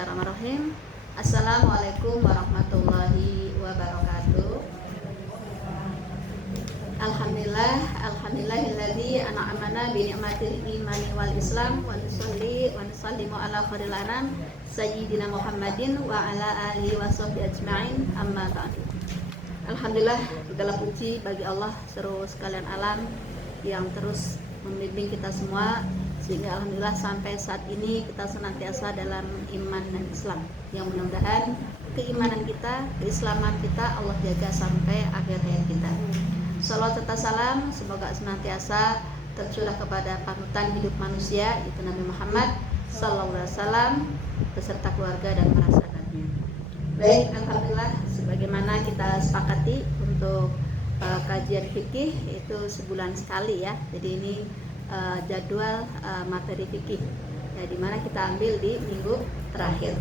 Bismillahirrahmanirrahim. Assalamualaikum warahmatullahi wabarakatuh. Alhamdulillahilladzi an'amana bi ni'matil imani wal islam wa nusalli wa nusallimu ala khairil anam sayyidina Muhammadin wa ala alihi wa sahbihi ajma'in, amma ba'du. Alhamdulillah, segala puji bagi Allah seluruh sekalian alam yang terus membimbing kita semua, sehingga alhamdulillah sampai saat ini kita senantiasa dalam iman dan Islam, yang mudah-mudahan keimanan kita, keislaman kita Allah jaga sampai akhir hayat kita. Salawat serta salam semoga senantiasa tercurah kepada panutan hidup manusia, yaitu Nabi Muhammad sallallahu alaihi wasallam beserta keluarga dan para sahabatnya. Baik, alhamdulillah, sebagaimana kita sepakati untuk kajian fikih itu sebulan sekali ya. Jadi ini jadwal materi fikih ya, dimana kita ambil di minggu terakhir.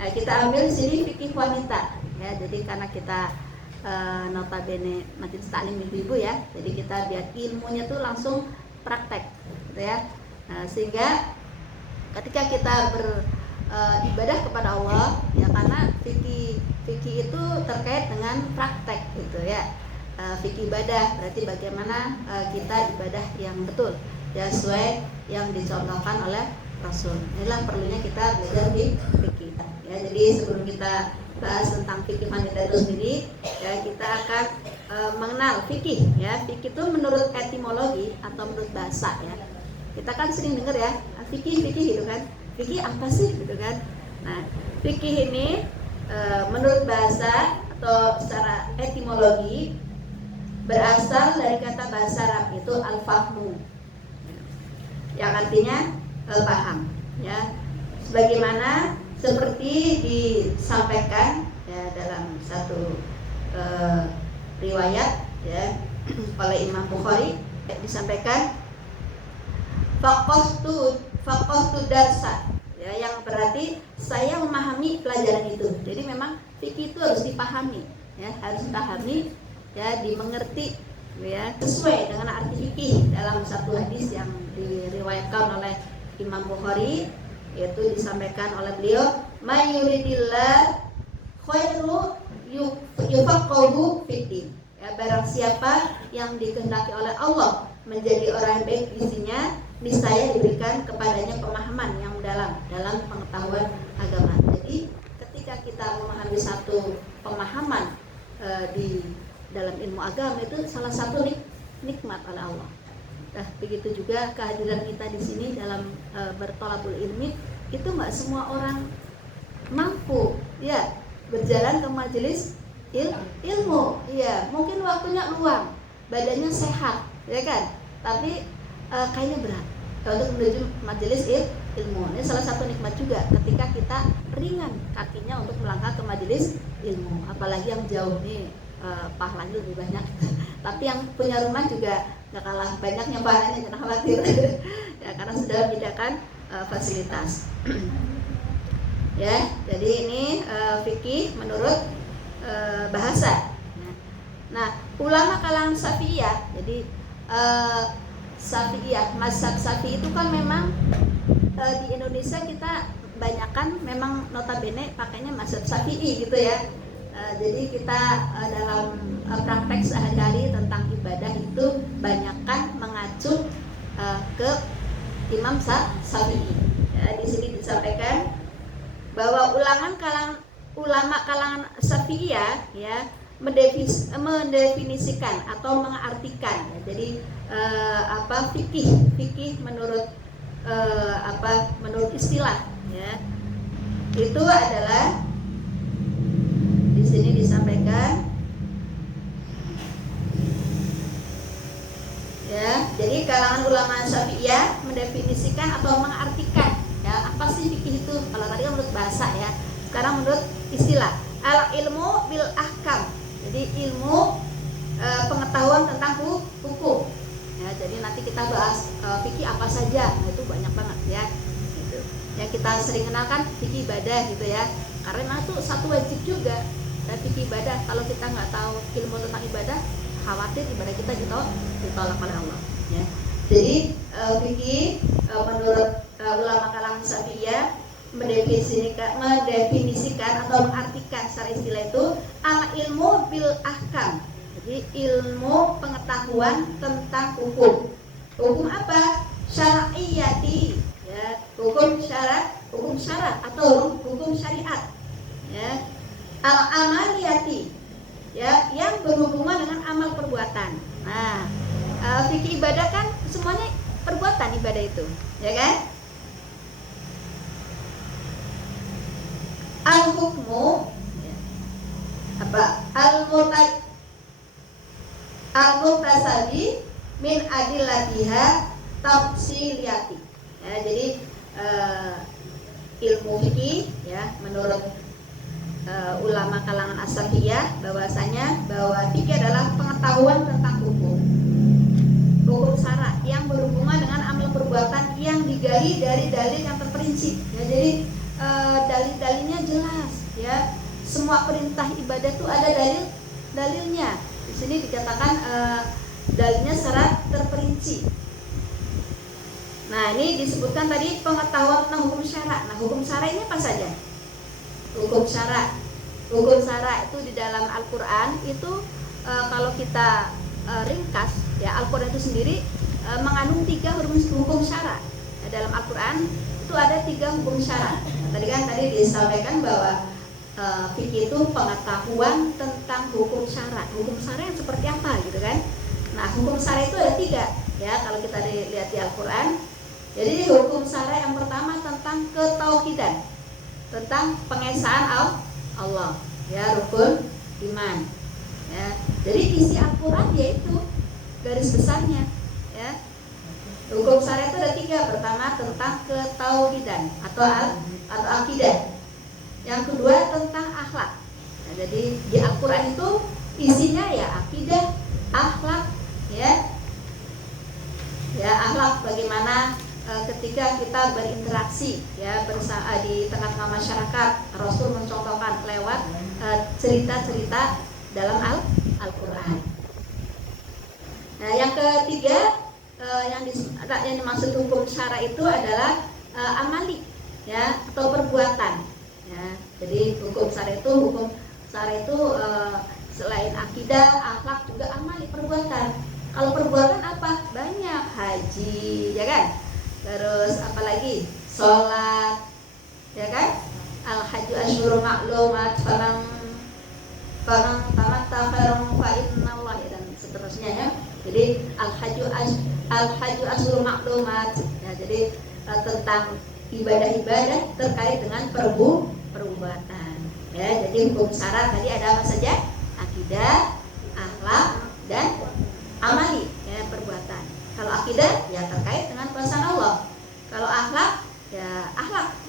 Nah, kita ambil di sini fikih wanita ya. Jadi karena kita notabene majelis taklim ibu-ibu ya, jadi kita biar ilmunya tuh langsung praktek gitu ya. Nah, sehingga ketika kita beribadah kepada Allah ya, karena fikih itu terkait dengan praktek gitu ya. Fikih ibadah berarti bagaimana kita ibadah yang betul ya, sesuai yang dicontohkan oleh Rasul. Inilah perlunya kita belajar di fikih ya. Jadi sebelum kita bahas tentang fikih wanita itu sendiri ya, kita akan mengenal fikih ya. Fikih itu menurut etimologi atau menurut bahasa ya. Kita kan sering dengar ya, fikih gitu kan. Fikih apa sih gitu kan. Nah, fikih ini menurut bahasa atau secara etimologi berasal dari kata bahasa Arab itu al-fahmu, yang artinya paham ya. Sebagaimana seperti disampaikan ya dalam satu riwayat ya oleh Imam Bukhari, disampaikan faqahtu darsa ya, yang berarti saya memahami pelajaran itu. Jadi memang fikih itu harus dipahami ya, harus dipahami ya, dimengerti ya, sesuai dengan arti fikih. Dalam satu hadis yang diriwayatkan oleh Imam Bukhari, yaitu disampaikan oleh beliau, may yuridillah khairu yufaqqahu fiddin ya, barang siapa yang dikehendaki oleh Allah menjadi orang yang baik isinya, niscaya diberikan kepadanya pemahaman yang mendalam dalam pengetahuan agama. Jadi ketika kita memahami satu pemahaman di dalam ilmu agama, itu salah satu nikmat oleh Allah. Nah, begitu juga kehadiran kita di sini dalam bertolabul ilmi, itu nggak semua orang mampu ya berjalan ke majelis ilmu. Iya, mungkin waktunya luang, badannya sehat, ya kan? Tapi kayaknya berat untuk menuju majelis ilmu. Ini salah satu nikmat juga ketika kita ringan kakinya untuk melangkah ke majelis ilmu. Apalagi yang jauh nih, pahalanya lebih banyak. Tapi yang punya rumah juga nggak kalah banyaknya pahalanya, jangan khawatir ya, karena sudah menyediakan fasilitas ya. Jadi ini fikih menurut bahasa. Nah, ulama kalangan Syafi'iyah, jadi Syafi'iyah, mazhab Syafi'i itu kan memang di Indonesia kita banyakkan memang notabene pakainya mazhab Syafi'i gitu ya. Jadi kita dalam praktek sehari-hari tentang ibadah itu banyakkan mengacu ke Imam Syafi'i. Ya, di sini disampaikan bahwa ulama kalangan Syafi'iyah ya mendefinisikan atau mengartikan ya. Jadi fikih menurut menurut istilah ya, itu adalah di sini disampaikan ya. Jadi kalangan ulama Syafi'iyah mendefinisikan atau mengartikan ya, apa sih fikih itu. Kalau tadi kan menurut bahasa ya, sekarang menurut istilah. Al ilmu bil ahkam, jadi ilmu pengetahuan tentang hukum ya. Jadi nanti kita bahas fikih apa saja, nah, itu banyak banget ya gitu. Ya, kita sering kenalkan fikih ibadah gitu ya, karena itu satu wajib juga. Dan fikih ibadah, kalau kita nggak tahu ilmu tentang ibadah, khawatir ibadah kita ditolak oleh Allah ya. Jadi fikih menurut ulama kalangan Syafi'iyah mendefinisikan atau mengartikan secara istilah itu al ilmu bil ahkam. Jadi ilmu pengetahuan tentang hukum. Hukum apa? Syar'iyyati, ya, hukum syarat atau hukum syariat. Ya. Al amaliyati, ya, yang berhubungan dengan amal perbuatan. Nah, fikih ibadah kan semuanya perbuatan ibadah itu, ya kan? Al hukmu, ya, apa? Al mutasabi min adillatiha tafsiliyati. Ya, jadi ilmu fikih, ya, menurut ulama kalangan as-Safiyah bahwasanya bahwa fikih adalah pengetahuan tentang hukum syara yang berhubungan dengan amal perbuatan yang digali dari dalil yang terperinci. Ya, jadi dalil-dalilnya jelas, ya. Semua perintah ibadah itu ada dalilnya. Di sini dikatakan dalilnya secara terperinci. Nah, ini disebutkan tadi pengetahuan tentang hukum syara. Nah, hukum syara ini apa saja? Hukum syara itu di dalam Al-Quran itu kalau kita ringkas, ya, Al-Quran itu sendiri mengandung 3 hukum syara. Nah, dalam Al-Quran itu ada 3 hukum syara. Tadi disampaikan bahwa fikih itu pengetahuan tentang hukum syara. Hukum syara yang seperti apa gitu kan? Nah, hukum syara itu ada 3, ya, kalau kita lihat di Al-Quran. Jadi hukum syara yang pertama tentang ketauhidan, tentang pengesaan Allah, ya, rukun iman, ya. Jadi isi Al-Quran yaitu garis besarnya, ya. Hukum syariat itu ada 3. Pertama tentang ketauhidan atau akidah. Yang kedua tentang akhlak. Nah, jadi di Al-Quran itu isinya ya akidah, akhlak, ya, akhlak bagaimana ketika kita berinteraksi, ya, bersama di tengah-tengah masyarakat. Rasul mencontohkan lewat cerita-cerita dalam Al-Quran. Nah, yang ketiga yang dimaksud hukum syara itu adalah amali, ya, atau perbuatan, ya. Jadi hukum syara itu selain akidah, akhlak juga amali, perbuatan. Kalau perbuatan apa? Banyak, haji, ya kan? Terus apalagi sholat, ya kan? Al-hajju asyhurun ma'lumat, faman tamatta khairan fa innallaha, dan seterusnya, ya. Jadi al-hajju asyhurun ma'lumat, ya, jadi tentang ibadah-ibadah terkait dengan perbuatan, ya. Jadi hukum syara tadi ada apa saja? Akidah, akhlak, dan amali, ya, perbuatan. Kalau akidah ya terkait dengan kuasa Allah. Kalau akhlak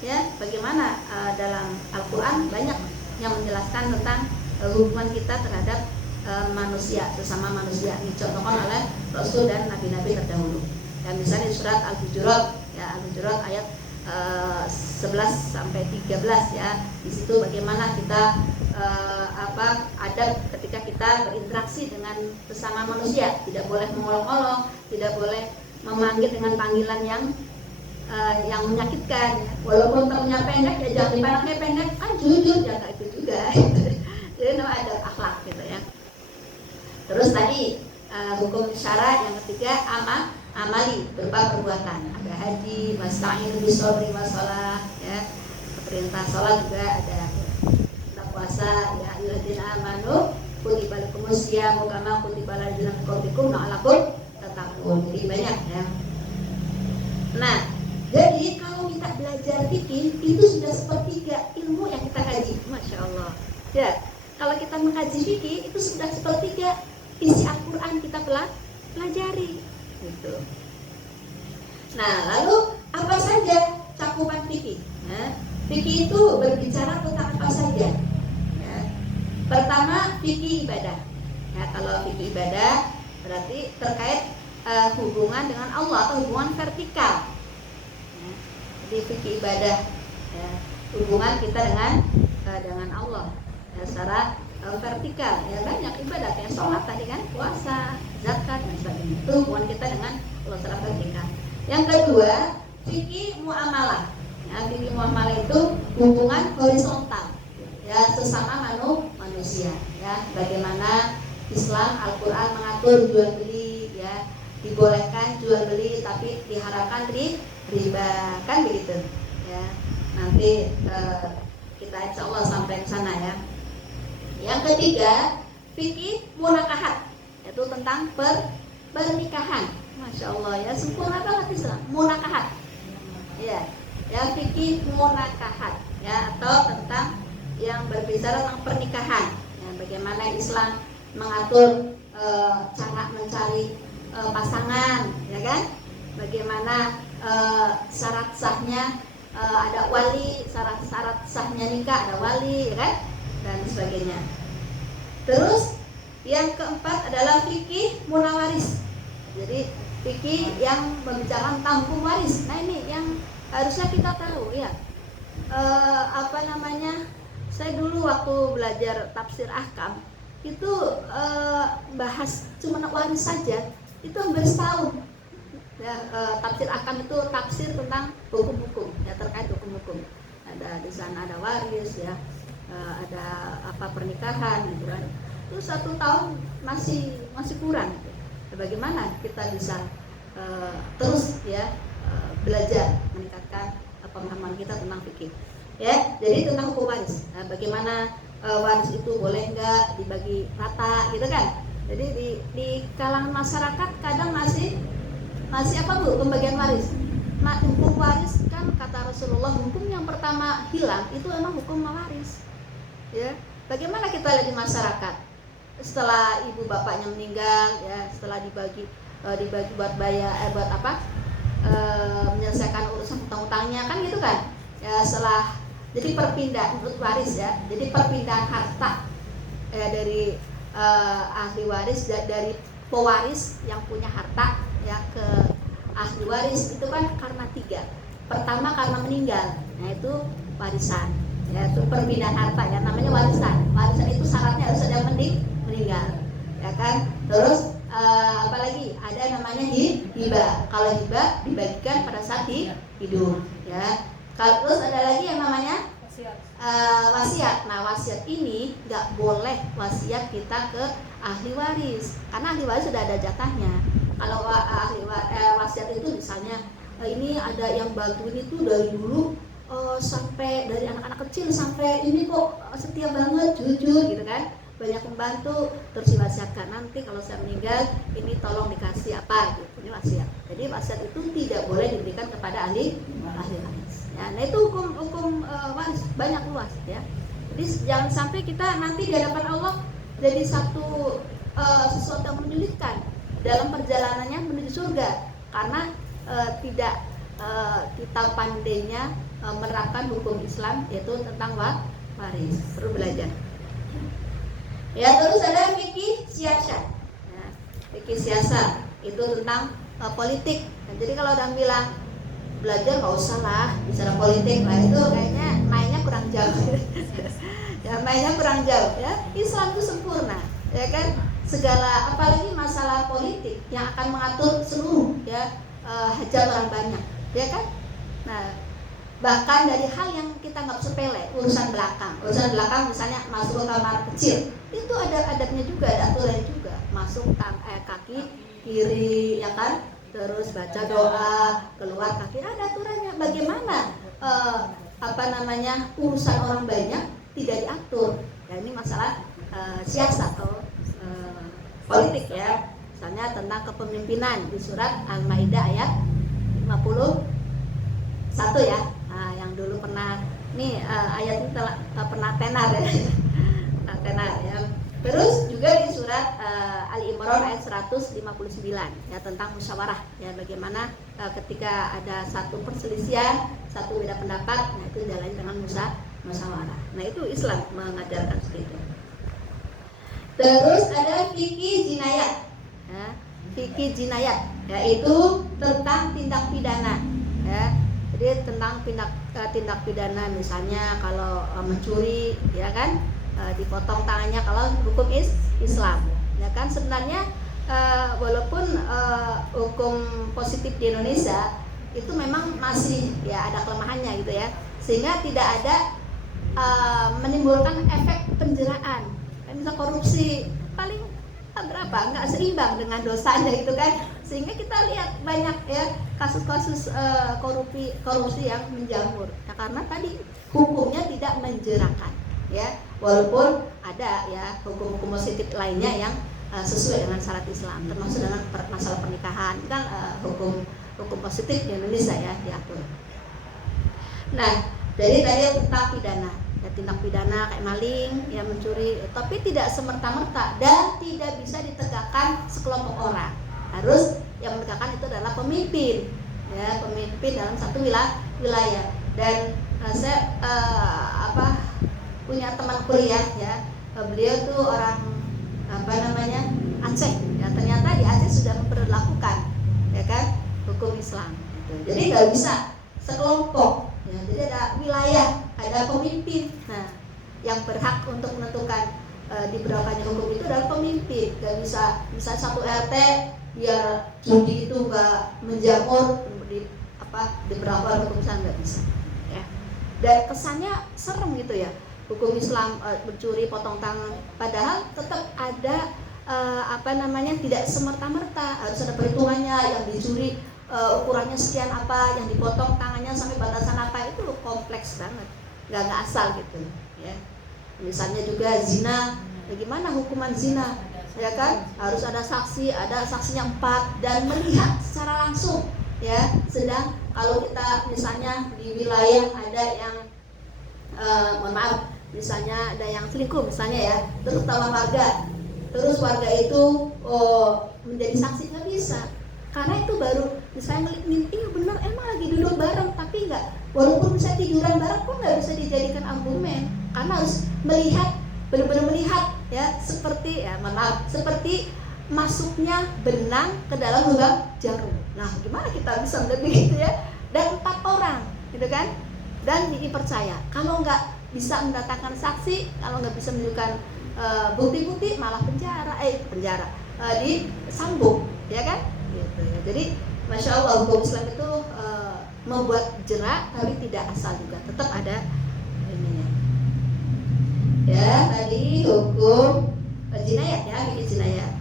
ya bagaimana dalam Al-Quran banyak yang menjelaskan tentang hubungan kita terhadap manusia, sesama manusia. Ini dicontohkan oleh Rasul dan nabi-nabi terdahulu. Ya, misalnya di surat Al-Hujurat, ya, Al-Hujurat ayat 11 sampai 13, ya. Di situ bagaimana kita adab ketika kita berinteraksi dengan sesama manusia. Tidak boleh mengolok-olok, tidak boleh memanggil dengan panggilan yang menyakitkan. Walaupun temennya pendek, ya jangan dipandangnya pendek, kan jujur, jangan itu juga. Jadi nama adab akhlak gitu, ya. Terus tadi hukum syara yang ketiga amali, berupa perbuatan. Ada haji, wasta'inu bis-shabri was-shalah, ya. Perintah sholat juga ada. Puasa, ya, ayyuhalladzina amanu kutiba lakumus syiyamu kama kutiba alal ladzina min qablikum la'allakum tattaqun. Jadi banyak, ya. Nah, jadi kalau kita belajar fikih itu sudah sepertiga ilmu yang kita kaji. Masya Allah. Ya, kalau kita mengkaji fikih itu sudah sepertiga isi Al-Quran kita pelajari, gitu. Nah, lalu apa saja cakupan fikih? Nah, fikih itu berbicara tentang apa saja? Pertama, fikih ibadah. Ya, kalau fikih ibadah berarti terkait hubungan dengan Allah atau hubungan vertikal. Ya, jadi fikih ibadah, ya, hubungan kita dengan Allah, ya, secara vertikal. Ya, banyak ibadah kayak sholat tadi kan, puasa, zakat, dan sebagainya. Itu hubungan kita dengan Allah secara vertikal. Yang kedua, fikih muamalah. Ya, fikih muamalah itu hubungan horizontal, ya, sesama manusia. Ya, bagaimana Islam Al-Quran mengatur jual beli, ya, dibolehkan jual beli tapi diharapkan riba, kan begitu. Ya, nanti kita insya Allah sampai ke sana ya. Yang ketiga, fikih munakahat, yaitu tentang pernikahan. Masya Allah ya, sempurna banget Islam. Munakahat, ya, yang fikih munakahat, ya, atau tentang yang berbicara tentang pernikahan. Ya, bagaimana Islam mengatur cara mencari pasangan, ya kan? Bagaimana syarat sahnya ada wali, syarat sahnya nikah ada wali, ya kan? Dan sebagainya. Terus yang keempat adalah fikih munawaris. Jadi fikih yang membicarakan tentang hukum waris. Nah ini yang harusnya kita tahu ya. Saya dulu waktu belajar tafsir ahkam itu bahas cuma waris saja itu hampir setahun. Ya, tafsir ahkam itu tafsir tentang hukum-hukum, ya, terkait hukum-hukum. Ada di sana ada waris, ya, ada apa pernikahan, gitu kan. Itu 1 tahun masih kurang. Gitu. Bagaimana kita bisa terus ya belajar meningkatkan pemahaman kita tentang fikih, ya. Jadi tentang hukum waris, nah, bagaimana waris itu boleh nggak dibagi rata, gitu kan. Jadi di kalangan masyarakat kadang masih apa Bu pembagian waris. Nah, hukum waris kan kata Rasulullah hukum yang pertama hilang itu memang hukum mewaris, ya. Bagaimana kita lihat di masyarakat? Setelah ibu bapaknya meninggal, ya, setelah dibagi buat bayar buat apa menyelesaikan urusan hutang-hutangnya, kan gitu kan ya. Setelah jadi perpindahan menurut waris, ya, jadi perpindahan harta dari ahli waris, dari pewaris yang punya harta, ya, ke ahli waris itu kan karena 3. Pertama karena meninggal, nah itu warisan, ya, itu perpindahan harta, ya, namanya warisan. Warisan itu syaratnya harus ada meninggal, ya kan. Terus apalagi ada namanya hibah. Kalau hibah dibagikan pada saat hidup, ya. Terus ada lagi yang namanya wasiat. Nah, wasiat ini nggak boleh wasiat kita ke ahli waris, karena ahli waris sudah ada jatahnya. Kalau wasiat itu misalnya ini ada yang bantuin itu dari dulu sampai dari anak-anak kecil sampai ini kok setia banget, jujur, gitu kan. Banyak membantu, terus diwasiatkan nanti kalau saya meninggal ini tolong dikasih apa, gitu. Ini wasiat. Jadi wasiat itu tidak boleh diberikan kepada ahli waris. Ya, nah itu hukum waris banyak luas, ya. Jadi jangan sampai kita nanti di hadapan Allah jadi sesuatu yang menyulitkan dalam perjalanannya menuju surga karena tidak kita pandainya menerapkan hukum Islam, yaitu tentang waris. Perlu belajar. Ya, terus ada fikih siasat. Ya, fikih siasat itu tentang politik. Nah, jadi kalau orang bilang belajar nggak usah lah bicara politik lah, itu kayaknya mainnya kurang jauh. Ya, mainnya kurang jauh, ya. Islam itu sempurna, ya kan. Segala apalagi masalah politik yang akan mengatur seluruh, ya, hajat orang banyak, ya kan. Nah, bahkan dari hal yang kita nggak sepele, urusan belakang misalnya masuk ke kamar kecil itu ada adabnya juga, ada aturan juga. Masuk kaki kiri, ya kan, terus baca doa, keluar kaki, ada aturannya. Bagaimana urusan orang banyak tidak diatur. Ya, ini masalah siasat atau politik, ya. Misalnya tentang kepemimpinan di surat Al-Maidah ayat 51, ya. Nah, yang dulu pernah ayat ini pernah tenar, ya. Pernah tenar, ya. Terus juga di surat Ali Imran ayat 159, ya, tentang musyawarah, ya, bagaimana ketika ada satu perselisihan, satu beda pendapat, nah itu jalan dengan musyawarah. Nah, itu Islam mengajarkan seperti itu. Terus ada fikih jinayat, ya. Fikih jinayat yaitu tentang tindak pidana, ya. Jadi tentang tindak pidana, misalnya kalau mencuri, ya kan, dipotong tangannya kalau hukum Islam, ya kan. Sebenarnya walaupun hukum positif di Indonesia itu memang masih ya ada kelemahannya gitu ya, sehingga tidak ada menimbulkan efek penjeraan. Kan bisa korupsi paling berapa, nggak seimbang dengan dosanya gitu kan, sehingga kita lihat banyak ya kasus-kasus korupsi yang menjamur ya, karena tadi hukumnya tidak menjerakan ya, walaupun ada ya hukum-hukum positif lainnya yang sesuai dengan syarat Islam, termasuk dengan masalah pernikahan kan hukum positif di Indonesia ya diatur. Nah, jadi tadi tentang pidana ya, tindak pidana kayak maling ya, mencuri, tapi tidak semerta-merta dan tidak bisa ditegakkan sekelompok orang. Harus yang menegakkan itu adalah pemimpin ya, pemimpin dalam satu wilayah. Dan saya punya teman kuliah ya, beliau tuh orang Aceh ya, ternyata di Aceh sudah memperlakukan ya kan hukum Islam gitu. Jadi nggak bisa sekelompok ya, jadi ada wilayah, ada pemimpin. Nah, yang berhak untuk menentukan diberlakukannya hukum itu adalah pemimpin. Gak bisa satu RT biar judi itu nggak menjamur diberlakukan hukum Islam, nggak bisa ya. Dan kesannya serem gitu ya, hukum Islam mencuri potong tangan, padahal tetap ada tidak semerta-merta, harus ada perhitungannya. Yang dicuri ukurannya sekian apa, yang dipotong tangannya sampai batasan apa, itu kompleks banget, nggak asal gitu ya. Misalnya juga zina, bagaimana hukuman zina ya kan, harus ada saksinya 4 dan melihat secara langsung ya. Sedang kalau kita misalnya di wilayah ada yang misalnya ada yang selingkuh misalnya ya, terus ketahuan warga, terus warga itu menjadi saksi, nggak bisa, karena itu baru misalnya melihat, iya benar emang lagi duduk bareng, tapi nggak, walaupun bisa tiduran bareng pun nggak bisa dijadikan argumen, karena harus melihat, benar-benar melihat ya, seperti seperti masuknya benang ke dalam lubang jarum. Nah, gimana kita bisa melihat begitu ya? Dan 4 orang gitu kan, dan dipercaya. Kalau nggak bisa mendatangkan saksi, kalau nggak bisa menunjukkan bukti-bukti, malah penjara, disambung ya kan gitu ya. Jadi Masya Allah, hukum Islam itu membuat jerak, tapi tidak asal juga, tetap ada ininya ya. Tadi hukum jinayat ya, fikih jinayat.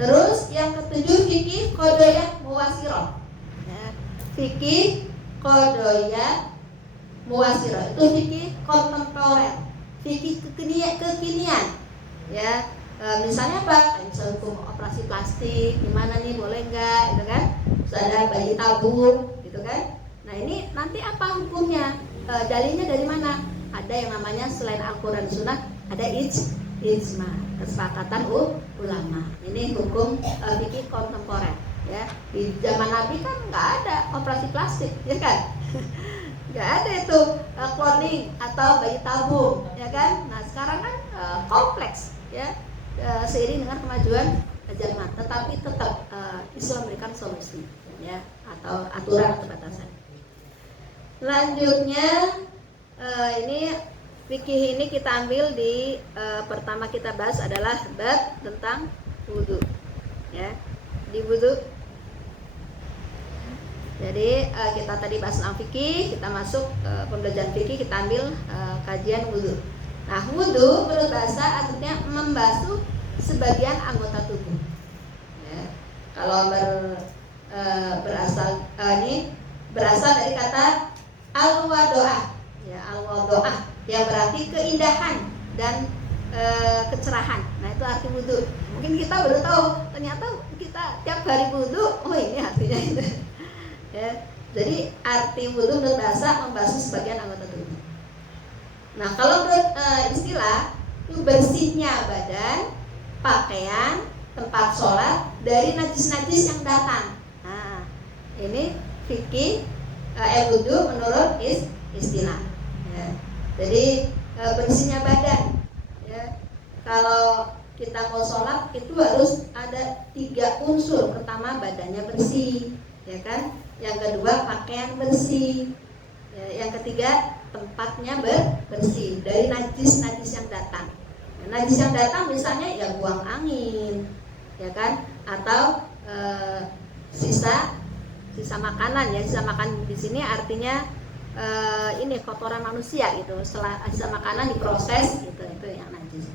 Terus yang ketujuh fikih qadoyah muwasiroh ya. Fikih qadoyah muwasiroh itu fikih kontemporer, fikih kekinian ya. Misalnya apa? Misalnya hukum operasi plastik, gimana nih, boleh nggak gitu kan? Terus ada bayi tabung gitu kan. Nah, ini nanti apa hukumnya? Dalilnya dari mana? Ada yang namanya selain Al-Quran dan Sunnah, ada ijma, kesepakatan ulama. Ini hukum fikih kontemporer ya. Di zaman Nabi kan nggak ada operasi plastik ya kan? Nggak ada itu cloning atau bayi tabung ya kan. Nah, sekarang kan kompleks ya, seiring dengan kemajuan zaman, tetapi tetap Islam memberikan solusi ya, atau aturan atau batasan. Lanjutnya ini fikih ini kita ambil di pertama kita bahas adalah bab tentang wudu ya. Di wudu, jadi kita tadi bahas tentang fikih, kita masuk pembelajaran fikih, kita ambil kajian wudu. Nah, wudu menurut bahasa artinya membasuh sebagian anggota tubuh ya. Kalau berasal dari kata al-wadoah ya, al-wadoah yang berarti keindahan dan kecerahan. Nah, itu arti wudu. Mungkin kita baru tahu, ternyata kita tiap hari wudu, oh ini artinya itu ya. Jadi arti wudu menurut bahasa membasuh sebagian anggota tubuh. Nah, kalau menurut istilah itu bersihnya badan, pakaian, tempat sholat dari najis-najis yang datang. Nah, ini fikih wudu menurut istilah ya. Jadi bersihnya badan ya. Kalau kita mau sholat itu harus ada 3 unsur. Pertama, badannya bersih ya kan. Yang kedua, pakaian bersih ya. Yang ketiga, tempatnya bersih dari najis-najis yang datang. Najis yang datang misalnya ya buang angin ya kan, atau sisa sisa makanan ya. Sisa makanan di sini artinya ini kotoran manusia gitu. Setelah sisa makanan diproses gitu, itu yang najis.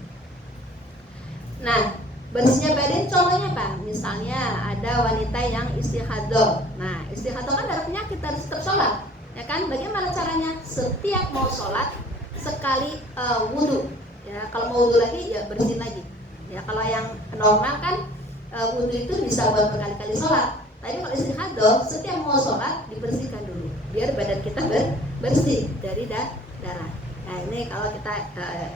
Nah, bersihnya badan contohnya apa? Misalnya ada wanita yang istihadah. Nah, istihadah kan ada penyakit, harus tetap sholat, ya kan? Bagaimana caranya? Setiap mau sholat sekali wudhu. Ya, kalau mau wudhu lagi ya bersihin lagi. Ya, kalau yang normal kan wudhu itu bisa buat berkali-kali sholat. Tapi kalau istihadah, setiap mau sholat dibersihkan dulu, biar badan kita bersih dari darah. Nah, ini kalau kita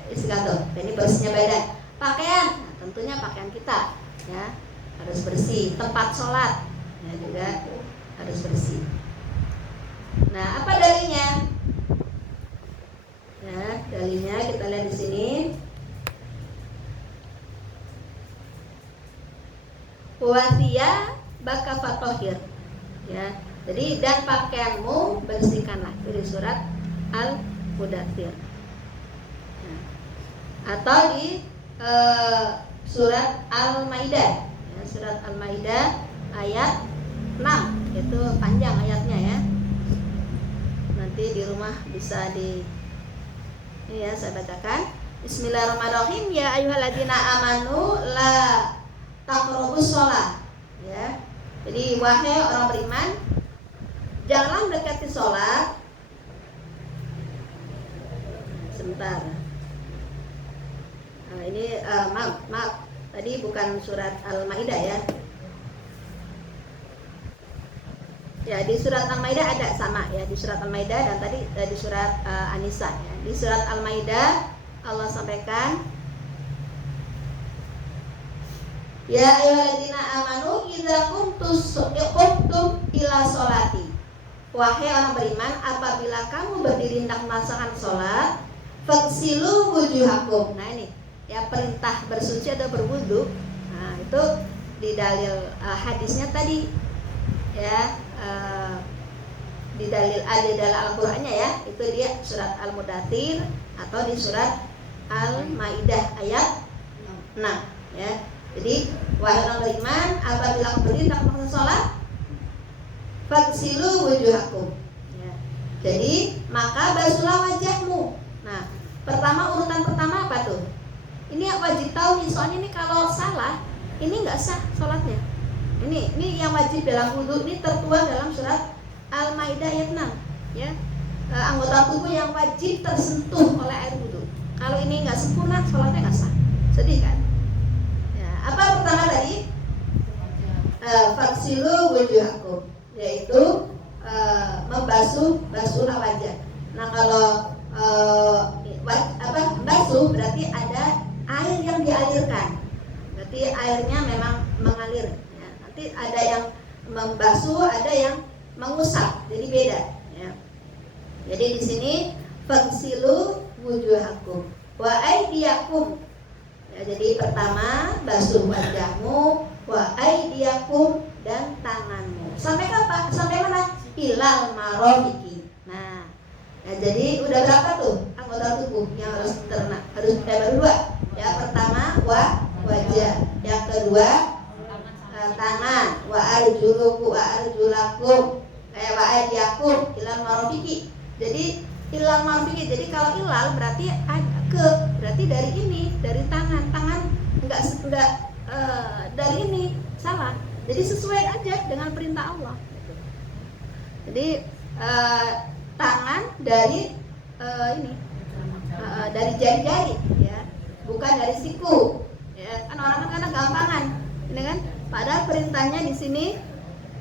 istihadah. Ini bersihnya badan. Pakaian, nah, tentunya pakaian kita ya harus bersih. Tempat sholat ya juga harus bersih. Nah, apa dalilnya? Ya, dalilnya kita lihat di sini. Wasiya baka fatohir. Ya, jadi dan pakaianmu bersihkanlah. Dari surat Al-Mudaththir. Nah, atau di surat Al-Maidah ya, surat Al-Maidah ayat 6, itu panjang ayatnya ya, nanti di rumah bisa ini ya saya bacakan. Bismillahirrahmanirrahim. Ya ayyuhalladzina amanu la taqrabus shalah ya. Jadi wahai orang beriman, jangan mendekati sholat. Sebentar. Nah, ini maaf, tadi bukan surat Al-Maidah ya. Ya, di surat Al-Maidah ada sama ya, di surat Al-Maidah dan tadi di surat An-Nisa ya. Di surat Al-Maidah Allah sampaikan, ya ayyuhalladzina amanu idza qumtum ila sholati. Wahai orang beriman, apabila kamu berdiri hendak melaksanakan sholat, faghsilu wujuhakum. Nah, ini ya perintah bersuci atau berwudu. Nah, itu di dalil hadisnya tadi ya, di dalil Al-Qur'annya ya, itu dia surat Al-Mudaththir atau di surat Al-Maidah ayat 6 ya. Jadi wahai orang beriman, apabila kamu berdiri hendak melaksanakan sholat, faghsilu wujuhakum ya. Jadi maka basuhlah wajahmu. Nah, urutan pertama apa tuh? Ini wajib tahu nih, soalnya ini kalau salah ini nggak sah sholatnya. Ini yang wajib dalam wudhu, ini tertuang dalam surat Al-Maidah ayat 6 ya. Anggota tubuh yang wajib tersentuh oleh air wudhu. Kalau ini nggak sempurna, sholatnya nggak sah. Sedih kan? Ya, apa pertama tadi? Faghsilu wujuhakum, yaitu membasuh wajah. Nah, kalau basuh berarti ada air yang dialirkan, berarti airnya memang mengalir ya. Nanti ada yang membasuh, ada yang mengusap, jadi beda ya. Jadi di sini faghsilu wujuhakum wa aydiyakum ya, jadi pertama basuh wajahmu, wa aydiyakum dan tanganmu. Sampai kapan? Sampai mana? Ilal marafiqi. Nah, ya, jadi udah berapa tuh anggota tubuh yang harus baru dua. Ya, pertama wajah, yang kedua tangan, wa arjulakum wa aydiyakum ilal marafiqi. Jadi ilal marafiqi. Jadi kalau ilal berarti berarti dari ini, dari tangan enggak dari ini salah. Jadi sesuai aja dengan perintah Allah. Jadi tangan dari dari jari-jari ya, bukan dari siku ya. Kan orang kan gampangan ini kan, padahal perintahnya di sini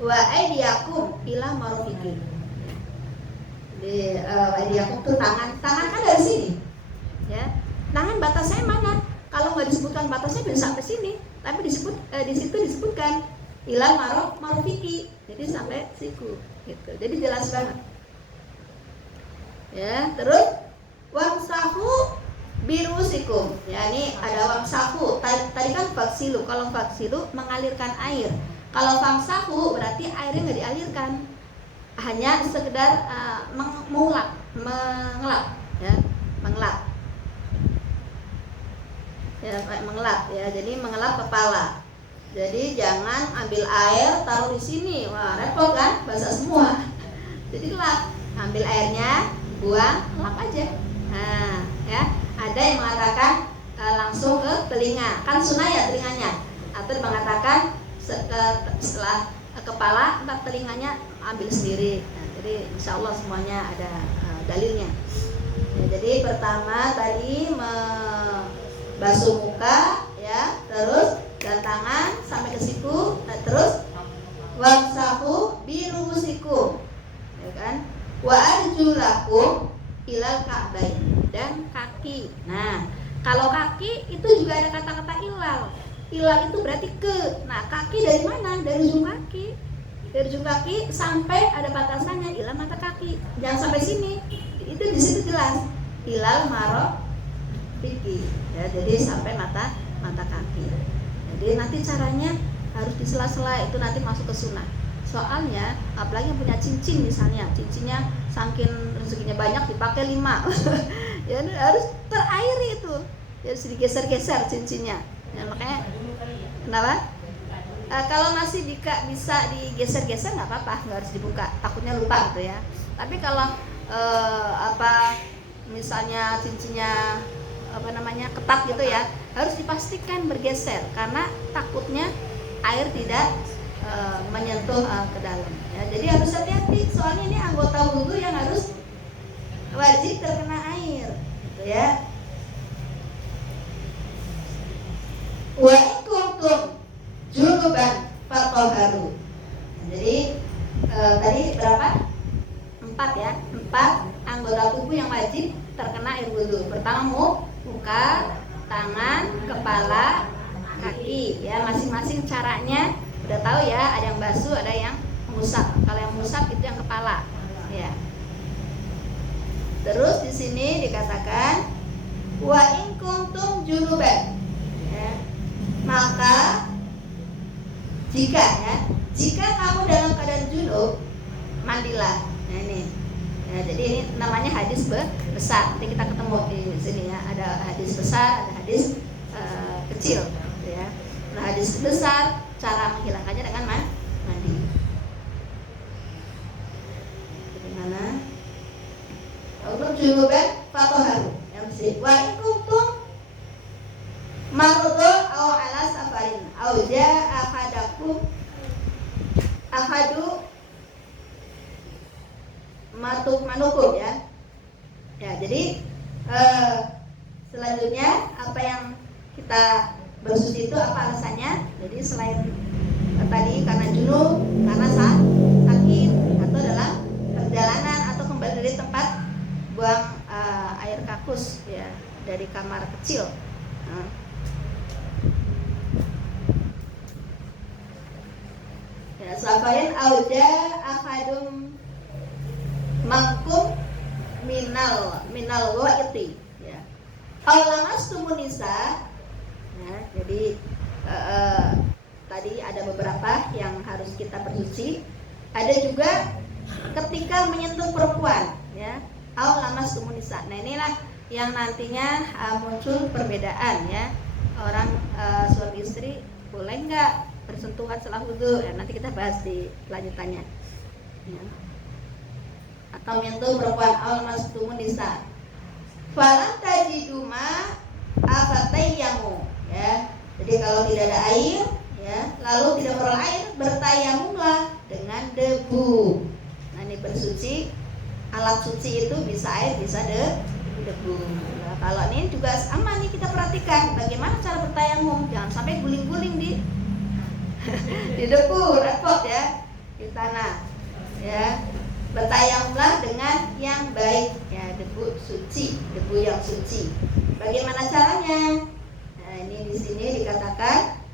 wa aydiyakum ila marafiqi. Jadi aydiyakum itu tangan kan dari sini ya. Tangan batasnya mana? Kalau nggak disebutkan batasnya bisa sampai sini, tapi di situ disebutkan ila marafiqi, jadi sampai siku gitu. Jadi jelas banget ya. Terus wamsahu birusikum ya, ini ada wamsahu. Tadi kan faghsilu. Kalau faghsilu mengalirkan air, kalau famsahu berarti airnya nggak dialirkan, hanya sekedar mengelap ya, mengelap ya, jadi mengelap kepala Jadi jangan ambil air taruh di sini, wah repot kan, basah semua. Jadi lap, ambil airnya, buang, lap aja. Nah, ya, ada yang mengatakan langsung ke telinga, kan sunnah ya telinganya. Atau mengatakan setelah kepala, entar telinganya ambil sendiri. Nah, jadi insya Allah semuanya ada dalilnya. Ya, jadi pertama tadi basuh muka, ya, terus dan tangan sampai ke siku, nah, terus wamsahu birusikum, ya kan, wa arjulakum ilal ka'bain, dan kaki. Nah, kalau kaki itu juga ada kata-kata ilal. Ilal itu berarti ke. Nah, kaki dari mana? Dari ujung kaki. Dari ujung kaki sampai ada batasannya ilal mata kaki. Jangan sampai sini. Itu di situ jelas. Ilal marok piki. Ya, jadi sampai mata kaki. Jadi nanti caranya harus di sela-sela, itu nanti masuk ke sunnah. Soalnya apalagi yang punya cincin misalnya, cincinnya saking rezekinya banyak dipakai 5 ya harus terairi itu, harus digeser-geser cincinnya. Ya, makanya kenapa? Kalau masih bisa digeser-geser nggak apa-apa, nggak harus dibuka, takutnya lupa gitu ya. Tapi kalau misalnya cincinnya ketat gitu ya, harus dipastikan bergeser karena takutnya air tidak menyentuh ke dalam. Ya, jadi harus hati-hati, soalnya ini anggota wudu yang harus wajib terkena air, gitu ya. Wa in kuntum junuban fatahharu. Jadi tadi berapa? 4 ya, 4 anggota tubuh yang wajib terkena air wudu. Pertama muka, tangan, kepala, kaki. Ya, masing-masing caranya udah tahu ya, ada yang basuh, ada yang mengusap. Kalau yang mengusap itu yang kepala. Ya. Terus di sini dikatakan wa in kuntum junuban. Ya. Maka jika kamu dalam keadaan junub, mandilah. Nah ini. Ya, jadi ini namanya hadis besar. Nanti kita ketemu di sini ya. Ada hadis besar, ada hadis kecil, gitu ya. Nah, hadis besar cara menghilangkannya dengan mandi. Bagaimana? Untuk junuban fatahharu. Yang mesti wa in kuntum marudhu aw ala safarin aw jaa ahadu manukum ya. Ya, jadi selanjutnya apa yang kita bersuci itu apa alasannya? Jadi selain tadi karena junub, karena sakit, atau dalam perjalanan, atau kembali dari tempat buang air kakus ya, dari kamar kecil. Ya, safarin auja ahadum makum minal ghaiti ya. Aulamastumun nisa. Ya, jadi tadi ada beberapa yang harus kita bersuci. Ada juga ketika menyentuh perempuan ya. Aulamastumun nisa. Nah, inilah yang nantinya muncul perbedaan ya. Orang suami istri boleh nggak bersentuhan setelah wudu? Ya, nanti kita bahas di lanjutannya. Ya. Atau menyentuh perempuan aulamastumun nisa. Falam tajiduma afatayyamu ya. Jadi kalau tidak ada air ya, lalu tidak perlu air, bertayamumlah dengan debu. Nah, ini bersuci, alat suci itu bisa air, bisa debu. Nah, kalau ini juga aman nih, kita perhatikan bagaimana cara bertayamum, jangan sampai guling-guling di di debu, repot ya, di tanah ya. Bertayamumlah dengan yang baik ya, debu suci, debu yang suci. Bagaimana caranya? Nah, ini di sini dikatakan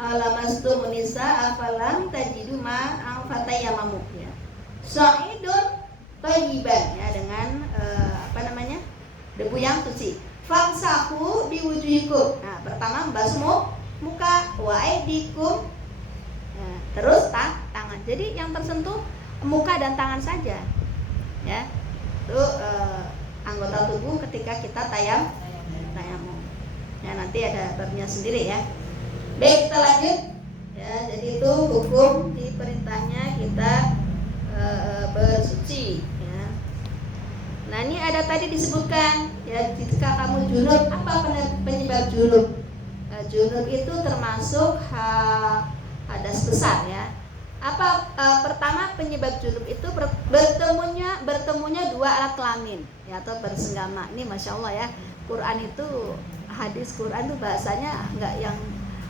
alamastumun nisa afalam tajidu ma'an fatayamamu ya. Sa'idun thayyiban ya, dengan debu yang suci. Famsahu biwujuhikum. Nah, pertama membasuh muka, wa aidikum. Nah, terus tangan. Jadi yang tersentuh muka dan tangan saja. Ya. Itu anggota tubuh ketika kita tayamum. Ya, nanti ada babnya sendiri ya. Baik, kita lanjut. Ya, jadi itu hukum di perintahnya kita bersuci. Ya. Nah, ini ada tadi disebutkan ya, jika kamu junub, apa penyebab junub? Junub itu termasuk hadas besar ya. Apa pertama penyebab junub itu bertemunya dua alat kelamin ya, atau bersenggama. Ini masya Allah ya, Quran itu, hadis Quran itu bahasanya nggak yang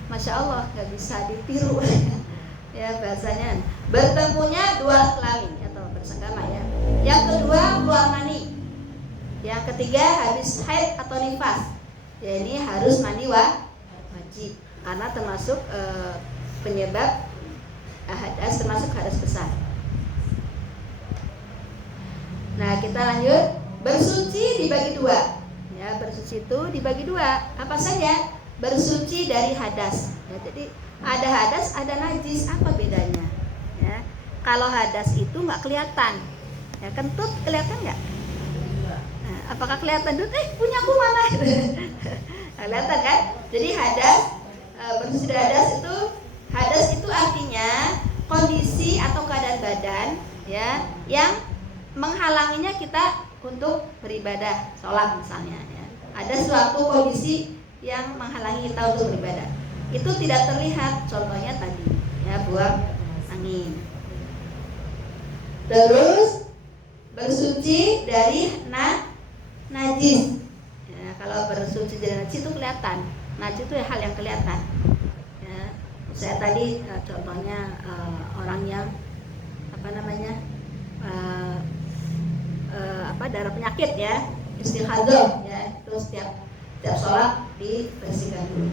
masya Allah, nggak bisa ditiru ya bahasanya. Bertemunya dua alat kelamin atau bersenggama ya. Yang kedua keluar mani. Yang ketiga habis haid atau nifas. Ya, ini harus mandi wajib karena termasuk penyebab hadas, termasuk hadas besar. Nah, kita lanjut. Bersuci dibagi dua. Ya, bersuci itu dibagi dua. Apa saja? Bersuci dari hadas. Ya, jadi ada hadas, ada najis. Apa bedanya? Ya, kalau hadas itu nggak kelihatan. Ya, kentut kelihatan nggak? Nah, apakah kelihatan dulu? Punya aku mana? Kelihatan kan? Jadi hadas, bersuci dari hadas itu artinya kondisi atau keadaan badan ya yang menghalanginya kita untuk beribadah, sholat misalnya ya. Ada suatu kondisi yang menghalangi kita untuk beribadah. Itu tidak terlihat, contohnya tadi ya, buang angin. Terus bersuci dari najis. Ya, kalau bersuci dari najis itu kelihatan. Najis itu hal yang kelihatan. Ya, saya tadi contohnya orang yang darah penyakit ya, istihadah ya, terus setiap sholat dibersihkan dulu.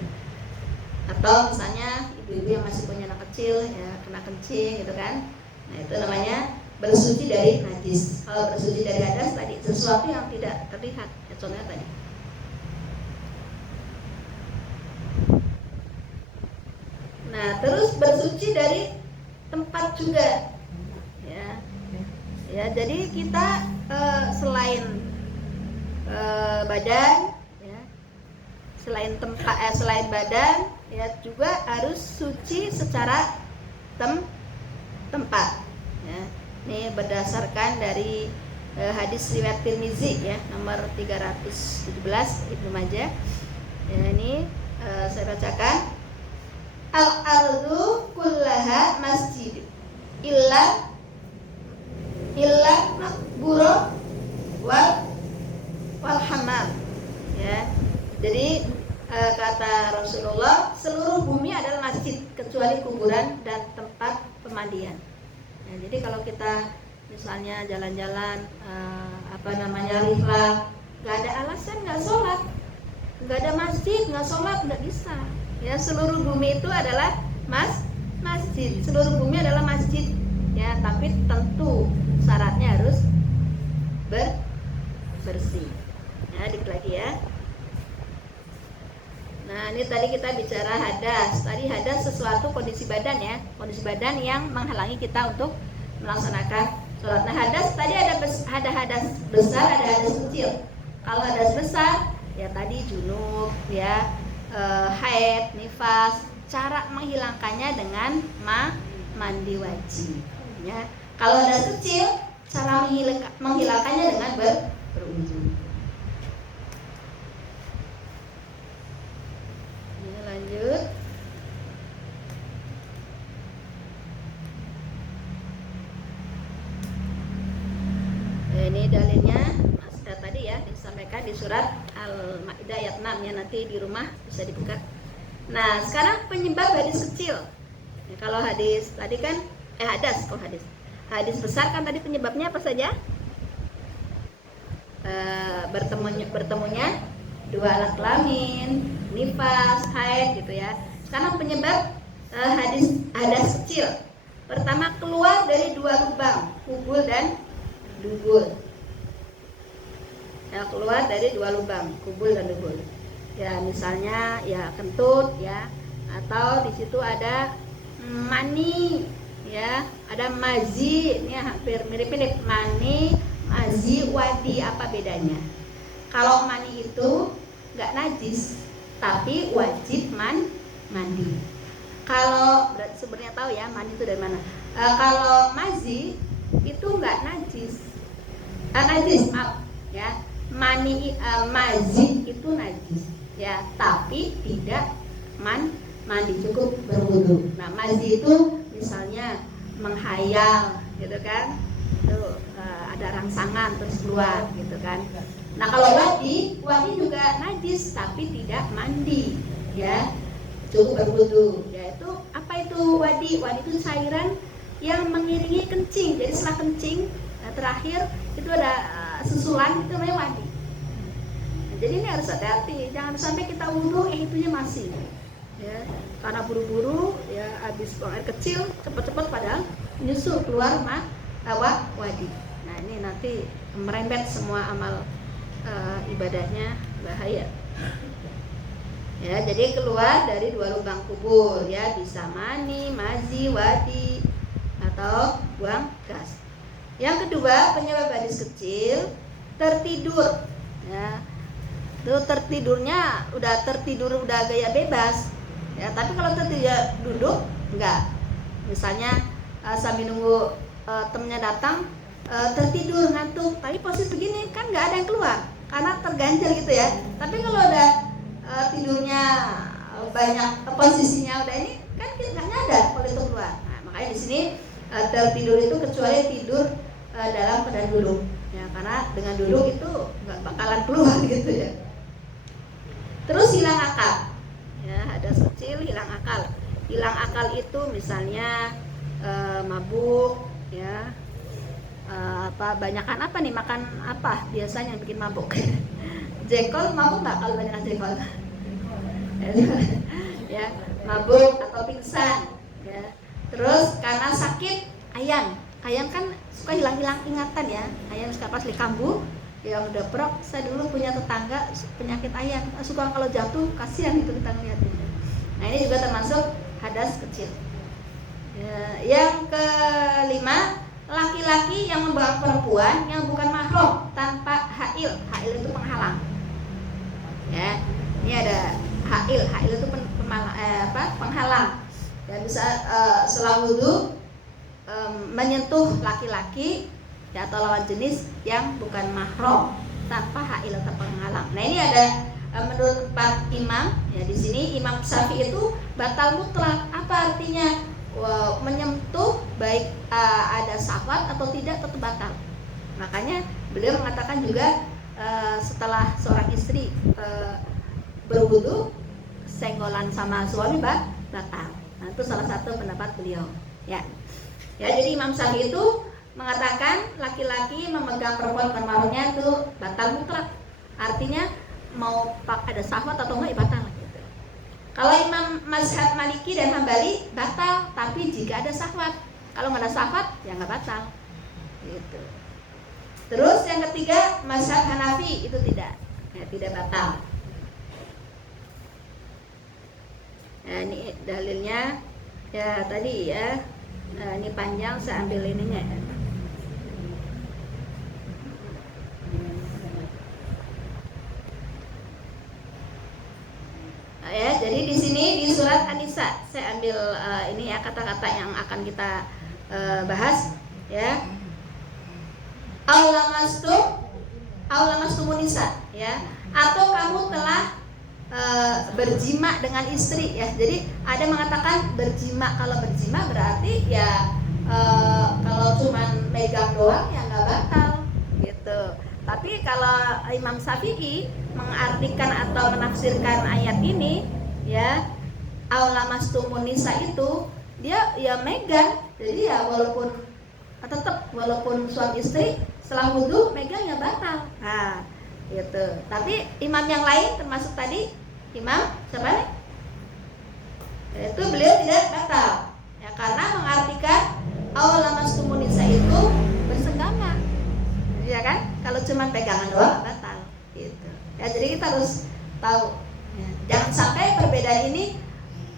Atau misalnya ibu-ibu yang masih punya anak kecil ya, kena kencing gitu kan. Nah, itu namanya bersuci dari najis. Kalau bersuci dari hadas tadi sesuatu yang tidak terlihat ya, contohnya tadi. Nah, terus bersuci dari tempat juga ya, jadi kita selain badan ya, selain badan ya, juga harus suci secara tempat ya. Ini berdasarkan dari hadis riwayat Tirmizi ya, nomor 317 Ibnu Majah ya. Ini saya bacakan. Al-ardu kullaha masjid illa makburo wal hamam ya. Jadi kata Rasulullah, seluruh bumi adalah masjid kecuali kuburan dan tempat pemandian. Nah, jadi kalau kita misalnya jalan-jalan rihlah, nggak ada alasan nggak sholat, nggak ada masjid nggak sholat, nggak bisa ya. Seluruh bumi itu adalah masjid, seluruh bumi adalah masjid ya, tapi tentu syaratnya harus bersih ya. Dikit lagi ya. Nah, ini tadi kita bicara hadas. Tadi hadas sesuatu kondisi badan ya, kondisi badan yang menghalangi kita untuk melaksanakan sholat. Nah, hadas tadi ada hadas besar, ada hadas kecil. Kalau hadas besar ya tadi junub ya, haid, nifas. Cara menghilangkannya dengan mandi wajib ya. Kalau hadas kecil, cara menghilangkannya dengan berwudu. Ini lanjut. Ini dalilnya tadi ya, disampaikan di surat Al-Maidah ayat 6 ya, nanti di rumah bisa dibuka. Nah, sekarang penyebab hadis kecil. Ya, kalau hadis tadi kan hadas, hadis besar kan tadi penyebabnya apa saja? Bertemunya dua alat kelamin, nifas, haid gitu ya. Sekarang penyebab hadas kecil. Pertama, keluar dari dua lubang, kubul dan dubul. Ya, keluar dari dua lubang, kubul dan dubul. Ya, misalnya ya kentut ya, atau di situ ada mani ya, ada mazi. Ini hampir mirip-mirip mani, mazi, wadi. Apa bedanya? Kalau mani itu nggak najis tapi wajib mandi. Kalau berarti sebenarnya tahu ya mandi itu dari mana. Kalau mazi itu nggak najis, maaf ya. Mazi itu najis ya, tapi tidak mandi, cukup berwudu. Nah mazi itu misalnya menghayal gitu kan, itu ada rangsangan terus keluar gitu kan. Nah kalau wadi juga najis tapi tidak mandi ya, cukup berwudu. Ya itu apa itu wadi? Wadi itu cairan yang mengiringi kencing. Jadi setelah kencing terakhir itu ada susulan, itu namanya wadi. Nah, jadi ini harus hati-hati, jangan sampai kita wudu itunya masih ya, karena buru-buru ya habis buang air kecil cepat-cepat padahal nyusul keluar wadi. Nah ini nanti merembet semua amal ibadahnya, bahaya ya. Jadi keluar dari 2 lubang kubur ya, bisa mani, mazi, wadi atau buang gas. Yang kedua, penyebab hadis kecil tertidur ya. Itu tertidurnya udah gaya bebas ya, tapi kalau tertidur duduk enggak. Misalnya sambil nunggu temennya datang, tertidur ngantuk, tapi posisi begini kan nggak ada yang keluar karena terganjal gitu ya. Tapi kalau udah tidurnya banyak posisinya udah ini kan kita nggak nyadar kalau itu keluar. Nah, makanya di sini tertidur itu kecuali tidur dalam keadaan duduk ya, karena dengan duduk itu nggak bakalan keluar gitu ya. Terus hilang akal ya, hadas kecil hilang akal. Hilang akal itu misalnya mabuk ya, banyakan apa nih, makan apa biasanya yang bikin mabuk? Jengkol mabuk nggak kalau banyakan jengkol? Ya, mabuk atau pingsan ya. Terus karena sakit ayam kan suka hilang-hilang ingatan ya. Ayam suka pas di kambuh ya, udah prok. Saya dulu punya tetangga penyakit ayam, suka kalau jatuh kasihan itu kita ngeliatnya. Nah ini juga termasuk hadas kecil ya. Yang kelima, laki-laki yang membawa perempuan yang bukan mahram tanpa hail. Hail itu penghalang ya. Ini ada hail itu penghalang ya, bisa setelah wudu menyentuh laki-laki ya, atau lawan jenis yang bukan mahram tanpa hail atau penghalang. Nah ini ada menurut 4 imam ya, di sini Imam Syafi'i itu batal mutlak. Apa artinya? Menyentuh baik ada syahwat atau tidak tetap batal. Makanya beliau mengatakan juga setelah seorang istri berwudu senggolan sama suami batal. Nah itu salah satu pendapat beliau ya. Ya jadi Imam Syafi'i itu mengatakan laki-laki memegang perempuan bukan mahramnya itu batal mutlak. Artinya mau ada syahwat atau enggak ya batal gitu. Kalau Imam Mazhab Maliki dan Hambali batal, tapi jika ada syahwat. Kalau nggak ada syahwat ya nggak batal gitu. Terus yang ketiga, Mazhab Hanafi itu tidak batal. Nah ini dalilnya ya tadi ya. Nah, ini panjang, saya ambil ininya ya. Ya, jadi di sini di surat An-Nisa saya ambil ini ya kata-kata yang akan kita bahas ya. Aulamastumun nisa ya, atau kamu telah berjima dengan istri ya. Jadi ada mengatakan berjima. Kalau berjima berarti ya kalau cuman megang doang ya nggak batal gitu. Tapi kalau Imam Syafi'i mengartikan atau menafsirkan ayat ini ya, aulamastumun nisa itu dia ya megang. Jadi ya walaupun suami istri setelah wudu megang ya batal. Nah gitu. Tapi imam yang lain termasuk tadi Imam siapa nih? Itu beliau tidak batal ya, karena mengartikan aulamastumun nisa itu bersenggama ya kan. Kalau cuma pegangan doang batal gitu ya. Jadi kita harus tahu ya, jangan sampai perbedaan ini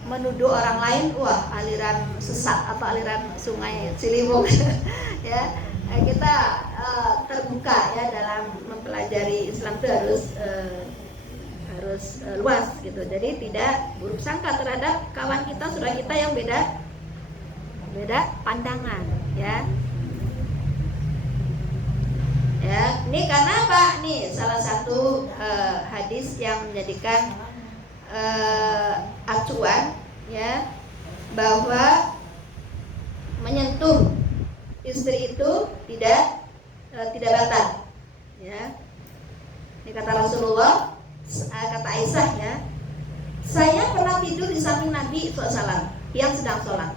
menuduh orang lain wah aliran sesat atau aliran sungai Ciliwung ya. Kita terbuka ya dalam mempelajari Islam itu harus harus luas gitu. Jadi tidak buruk sangka terhadap kawan kita, saudara kita yang beda pandangan, ya. Ya, ini karena apa? Nih salah satu hadis yang menjadikan acuan, ya, bahwa menyentuh istri itu tidak batal, ya. Ini kata Rasulullah, kata Aisyah, ya, saya pernah tidur di samping Nabi SAW yang sedang sholat,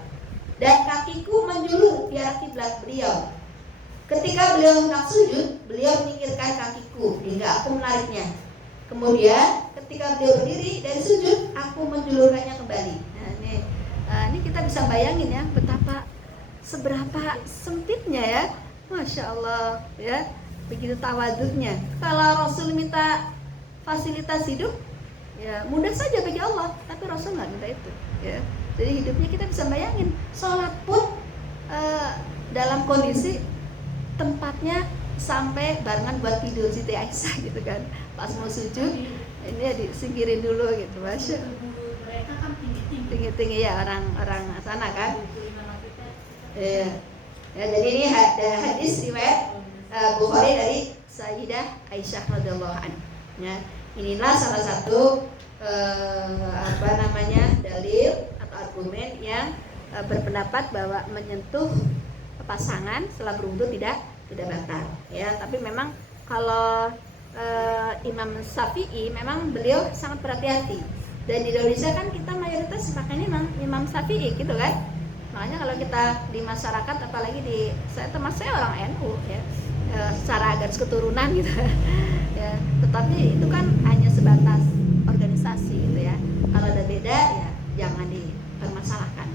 dan kakiku menjulur di arah kiblat beliau. Ketika beliau hendak sujud, beliau menyingkirkan kakiku hingga aku menariknya. Kemudian ketika beliau berdiri dari sujud, aku menjulurkannya kembali. Nah, ini kita bisa bayangin ya betapa seberapa sempitnya, ya, masya Allah, ya, begitu tawadhunya. Kalau Rasul minta fasilitas hidup, ya mudah saja bagi Allah, tapi Rasul nggak minta itu, ya. Jadi hidupnya kita bisa bayangin, sholat pun dalam kondisi tempatnya sampai barengan buat tidur Siti Aisyah gitu kan. Pas mau sujud, ini ya disingkirin dulu gitu, masya. Mereka kan Tinggi-tinggi ya orang sana kan. Ya, jadi ini hadis riwayat Bukhari dari Sayyidah Aisyah radhiyallahu anha. Ya, inilah salah satu dalil atau argumen yang berpendapat bahwa menyentuh pasangan setelah berwudu tidak batal, ya. Tapi memang kalau Imam Syafi'i memang beliau sangat berhati-hati, dan di Indonesia kan kita mayoritas makanya Imam Syafi'i gitu kan. Makanya kalau kita di masyarakat, apalagi termasuk saya orang NU, ya, secara garis keturunan gitu ya, tetapi itu kan hanya sebatas organisasi gitu ya. Kalau ada beda ya jangan dipermasalahkan,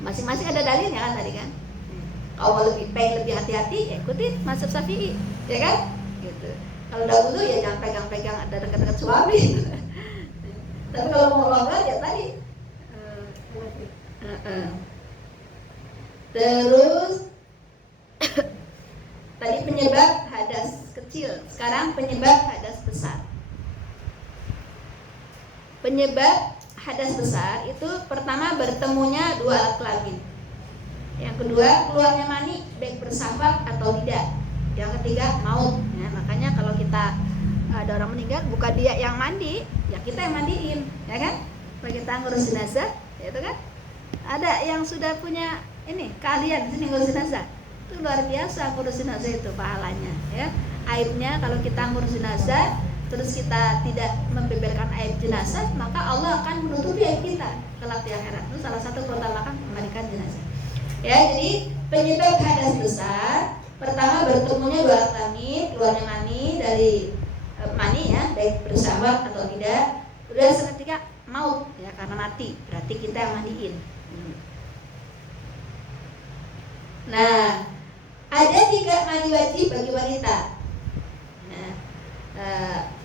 masing-masing ada dalilnya kan tadi kan. Kalau pengen lebih hati-hati, ya ikuti mazhab Syafi'i, ya kan? Gitu. Kalau udah wudu ya jangan pegang-pegang ada dekat-dekat suami. Tapi kalau mau longgar ya tadi. Terus tadi penyebab hadas kecil, sekarang penyebab hadas besar. Penyebab hadas besar itu pertama bertemunya dua alat kelamin. Yang kedua, keluarnya mani baik bersafat atau tidak. Yang ketiga, maut. Ya, makanya kalau kita ada orang meninggal, bukan dia yang mandi, ya kita yang mandiin, ya kan? Kalau kita ngurus jenazah, ya itu kan? Ada yang sudah punya ini keahlian di sini ngurus jenazah. Itu luar biasa ngurus jenazah itu pahalanya, ya. Aibnya kalau kita ngurus jenazah, terus kita tidak membeberkan aib jenazah, maka Allah akan menutupi aib kita kelak di akhirat. Itu salah satu keutamaan memandikan jenazah. Ya, jadi penyebab hadas besar pertama bertemunya dua alat kelamin, keluarnya mani dari mani, ya, baik bersahwat atau tidak. Udah seketika maut, ya, karena mati, berarti kita yang mandiin. Nah, ada 3 mandi wajib bagi wanita. Nah,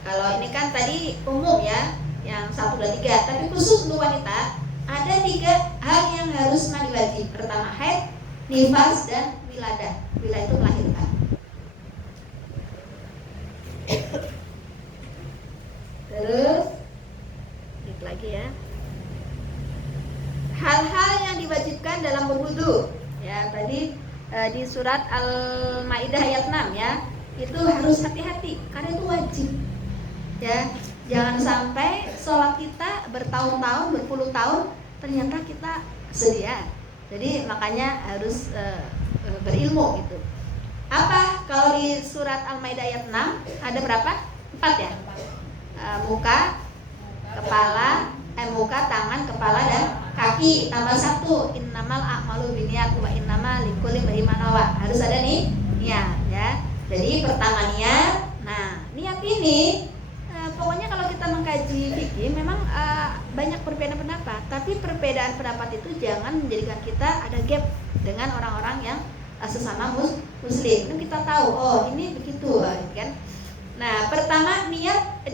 kalau ini kan tadi umum ya, yang 1, 2, 3, tapi khusus untuk wanita ada 3 hal yang harus mandi wajib. Pertama haid, nifas, dan wiladah. Wiladah itu melahirkan. Terus dikit lagi ya. Hal-hal yang diwajibkan dalam berwudu. Ya, tadi di surat Al-Maidah ayat 6 ya. Itu harus hati-hati karena itu wajib. Ya, jangan sampai sholat kita bertahun-tahun, berpuluh tahun ternyata kita sedia. Jadi makanya harus berilmu gitu. Apa kalau di surat Al-Maidah ayat 6 ada berapa? 4 ya. Muka, kepala, muka, tangan, kepala, dan kaki. Tambah 1, innamal a'malu binniyat wa innamal likulli imri'in ma nawa. Harus ada nih niat ya. Jadi pertama niat. Nah, niat ini pokoknya kalau kita mengkaji fikih memang banyak perbedaan pendapat, tapi perbedaan pendapat itu jangan menjadikan kita ada gap dengan orang-orang yang sesama muslim. Itu kita tahu, oh ini begitu kan. Nah, pertama niat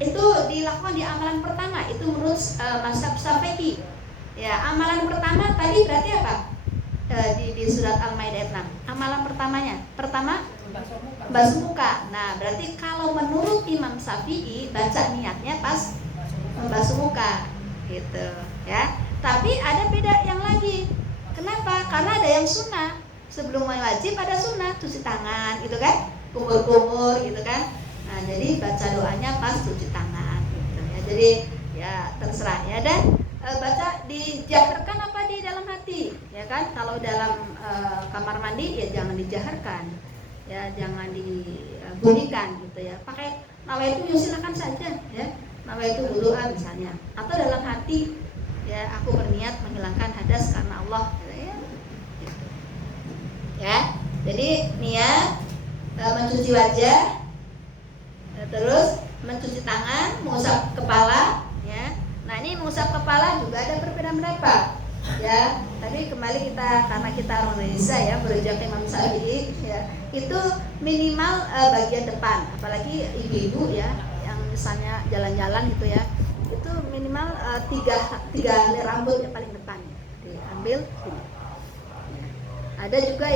itu dilakukan di amalan pertama, itu menurut mazhab Syafi'i. Ya, amalan pertama tadi berarti apa? Di surat Al-Maidah 6. Amalan pertamanya, pertama basuh muka. Nah, berarti kalau menurut Imam Syafi'i baca niatnya pas membasuh muka gitu ya. Tapi ada beda yang lagi. Kenapa? Karena ada yang sunnah. Sebelum wajib ada sunnah, cuci tangan gitu kan, kumur-kumur gitu kan. Nah, jadi baca doanya pas cuci tangan gitu ya. Jadi ya terserah ya. Dan baca dijaharkan apa di dalam hati ya kan. Kalau dalam kamar mandi ya jangan dijaharkan ya, jangan dibunyikan gitu ya. Pakai nawaitu silakan saja ya, nawaitu wudu'a misalnya, atau dalam hati ya, aku berniat menghilangkan hadas karena Allah ya. Ya, jadi niat mencuci wajah, terus mencuci tangan, mengusap kepala ya. Nah, ini mengusap kepala juga ada perbedaan pendapat ya. Tapi kembali kita, karena kita orang Indonesia ya, berujuk Imam Syafi'i ya, itu minimal bagian depan, apalagi ibu-ibu ya yang misalnya jalan-jalan gitu ya, itu minimal tiga helai rambut yang paling depan ya, diambil sini. Ada juga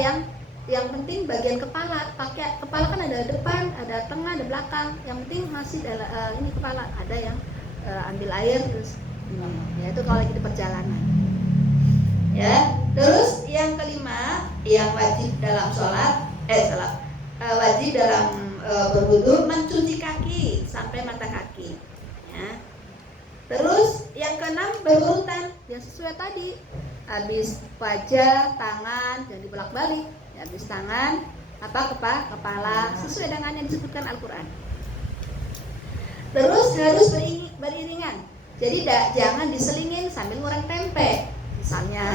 yang penting bagian kepala, pakai kepala kan ada depan, ada tengah, ada belakang. Yang penting masih ini kepala. Ada yang ambil air terus ya, itu kalau lagi di perjalanan. Ya, terus yang kelima yang wajib dalam wajib dalam berwudu mencuci kaki sampai mata kaki. Ya. Terus yang keenam berurutan, yang sesuai tadi. Habis wajah, tangan, jangan dibolak-balik. Habis tangan, kepala, sesuai dengan yang disebutkan Al-Quran. Terus harus beriringan. Jadi jangan diselingin sambil ngoreng tempe. Misalnya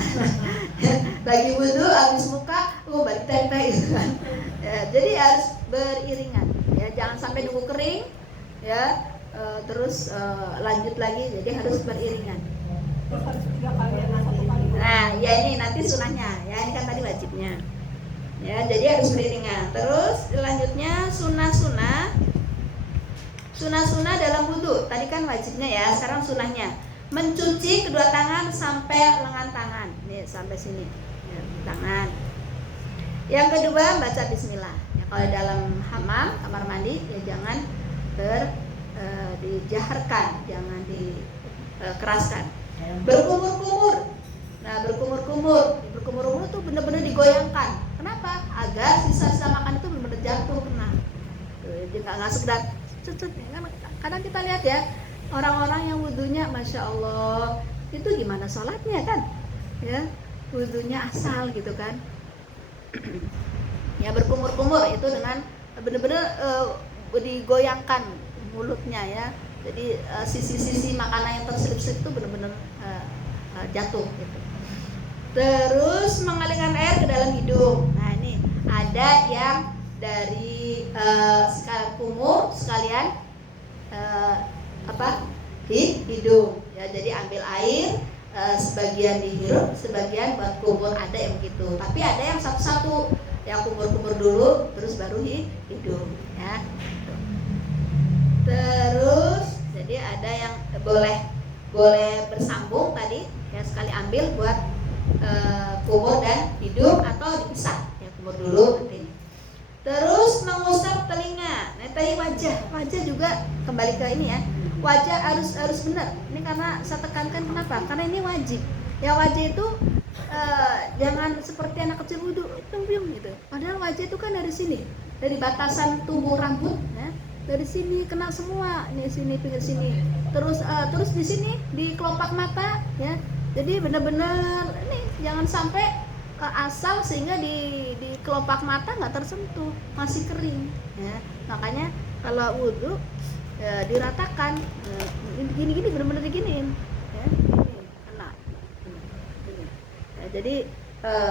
lagi wudu, habis muka, balik tempe gitu kan. Ya, jadi harus beriringan. Ya, jangan sampai nunggu kering. Ya, terus lanjut lagi. Jadi harus beriringan. Nah, ya ini nanti sunahnya, ya ini kan tadi wajibnya. Ya, jadi harus beriringan. Terus selanjutnya sunah dalam wudu. Tadi kan wajibnya ya, sekarang sunahnya. Mencuci kedua tangan sampai lengan tangan. Nih, sampai sini. Ya, tangan. Yang kedua baca bismillah. Ya, kalau dalam hammam, kamar mandi ya jangan dijaharkan, jangan dikeraskan. Berkumur-kumur. Nah, berkumur-kumur itu benar-benar digoyangkan. Kenapa? Agar sisa-sisa makan itu benar-benar jatuh kena. Jadi nggak sekedar cut. Kadang kita lihat ya, orang-orang yang wudunya masya Allah, itu gimana sholatnya kan? Ya, wudunya asal gitu kan. Ya, berkumur-kumur itu dengan benar-benar digoyangkan mulutnya ya. Jadi sisi-sisi makanan yang terselip-selip itu benar-benar jatuh gitu. Terus mengalirkan air ke dalam hidung. Nah, ini ada yang dari kumur sekalian hidung ya. Jadi ambil air, sebagian dihirup, sebagian buat kumur, ada yang begitu. Tapi ada yang satu-satu, yang kumur-kumur dulu terus baru hidung ya. Terus jadi ada yang boleh bersambung tadi ya, sekali ambil buat kumur dan hidung, atau dipisah ya, kumur dulu nanti. Terus mengusap telinga. Nah, tadi wajah juga kembali ke ini ya. Wajah harus benar. Ini karena saya tekankan, kenapa? Karena ini wajib. Ya, wajah itu jangan seperti anak kecil wudu gitu. Padahal wajah itu kan dari sini, dari batasan tubuh rambut ya. Dari sini kena semua, ini sini, pinggir sini. Terus di sini di kelopak mata ya. Jadi benar-benar ini jangan sampai asal sehingga di kelopak mata nggak tersentuh, masih kering ya. Makanya kalau wudu ya, diratakan gini benar-benar diginiin ya, ini kena ini. Ya, jadi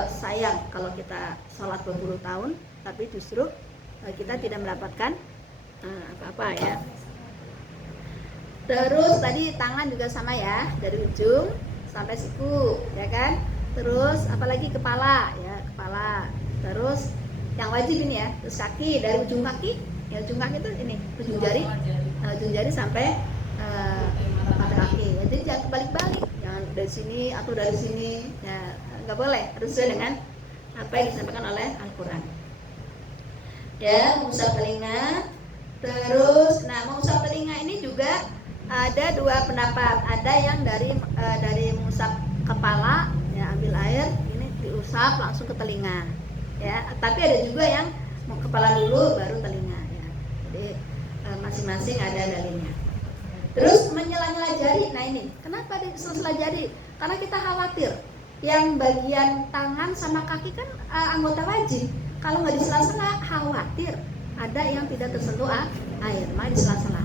sayang kalau kita sholat berpuluh tahun tapi justru kita tidak mendapatkan apa-apa ya. Terus tadi tangan juga sama ya, dari ujung sampai siku ya kan. Terus apalagi kepala ya, kepala. Terus yang wajib ini ya, terus kaki, dari ujung kaki ya, ujung kaki itu ini ujung jari sampai mata kaki ya. Jadi jangan balik-balik, jangan dari sini atau dari sini ya, nggak boleh, harus sesuai dengan apa yang disampaikan oleh Al-Quran. Ya, mengusap telinga. Terus, nah mengusap telinga ini juga ada dua pendapat. Ada yang dari mengusap kepala, ya ambil air, ini diusap langsung ke telinga. Ya, tapi ada juga yang kepala dulu baru telinga. Ya. Jadi masing-masing ada dalilnya. Terus menyela-nyela jari. Nah ini, kenapa disela jari? Karena kita khawatir yang bagian tangan sama kaki kan anggota wajib. Kalau nggak disela-sela, khawatir ada yang tidak tersentuh air, maka disela-sela.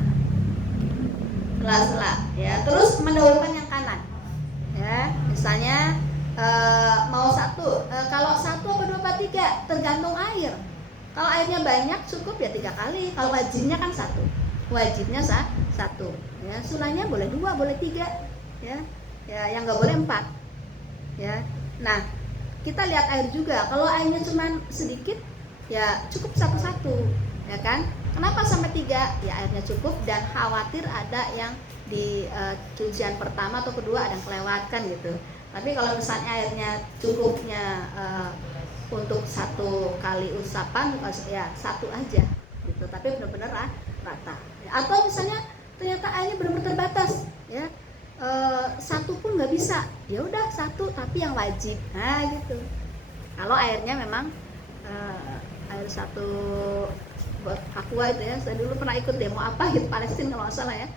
Sela-sela, ya. Terus mendahulukan yang kanan, ya. Misalnya mau satu, kalau satu apa dua apa tiga, tergantung air. Kalau airnya banyak cukup ya 3 kali. Kalau wajibnya kan satu, wajibnya satu. Ya, sunahnya boleh 2, boleh 3, ya. Ya, yang nggak boleh 4, ya. Nah, kita lihat air juga. Kalau airnya cuma sedikit, ya cukup satu-satu, ya kan? Kenapa sampai 3? Ya airnya cukup dan khawatir ada yang di cucian pertama atau kedua ada yang kelewatkan gitu. Tapi kalau misalnya airnya cukupnya untuk 1 kali usapan, ya 1 aja, gitu. Tapi benar-benar rata. Atau misalnya ternyata airnya benar-benar terbatas, ya. 1 pun nggak bisa, ya udah 1 tapi yang wajib, nah gitu. Kalau airnya memang air 1 buat aqua itu ya, saya dulu pernah ikut demo apa gitu Palestina kalau nggak salah ya,